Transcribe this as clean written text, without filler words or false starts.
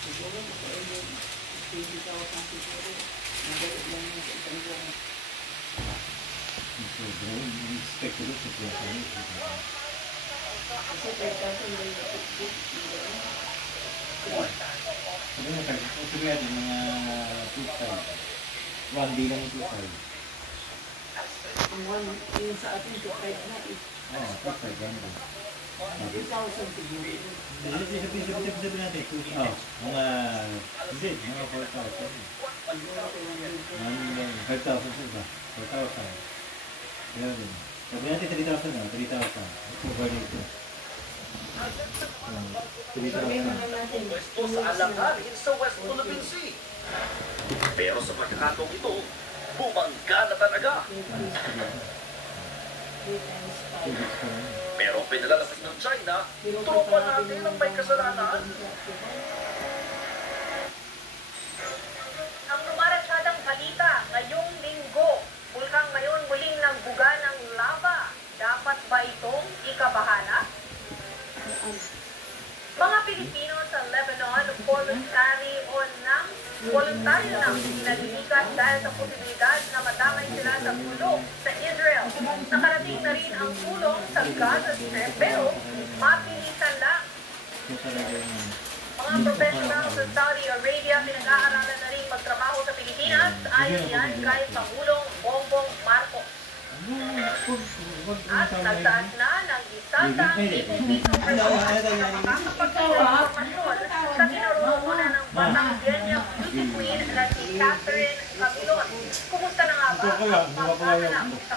Siguro, kasi 20,000 siguro. Nagalit lang yung sa isang buwan. Expect ko sa buwan kami. Kasi 5,000 lang yung tip. Sabi natin mga 2.5. 1 day lang 2.5. Ang yung sa atin, 2.5 na eh. Oo, 2.5 lang ba? 2,000 siguro. Sabi natin, 2.5. Mga, hindi, mga 4,000. 5,000 ba? 4,000. Kaya din. Sabi natin 3,000 na, 3,000. Over dito. Pwesto sa alanganin sa West Philippine Sea. Pero sa pagkakataong ito, bumangga na talaga. Pero pinalalabas ng China, tropa natin ang may kasalanan. Ang rumaratsadang balita ngayong linggo, bulkang ngayon muling nagbuga ng lava. Dapat ba itong ikabahala? Mga Pilipino sa Lebanon, voluntaryo nang pinalilikas dahil sa posibilidad na matangay sila sa gulo sa Israel. Nakarating na rin ang tulong sa Gaza Strip pero mapilitan lang. Mga professional sa Saudi Arabia pinag-aaralan na rin magtrabaho sa Pilipinas ayon yan kay Pangulong Bongbong Marcos. At nagtaas na ng isang pisong presyon na makakapagpapasyon sa kinaroroonan ng batang Genya Beauty Queen na si Catherine Camilon. Kumusta na nga ba ang pagkahanap sa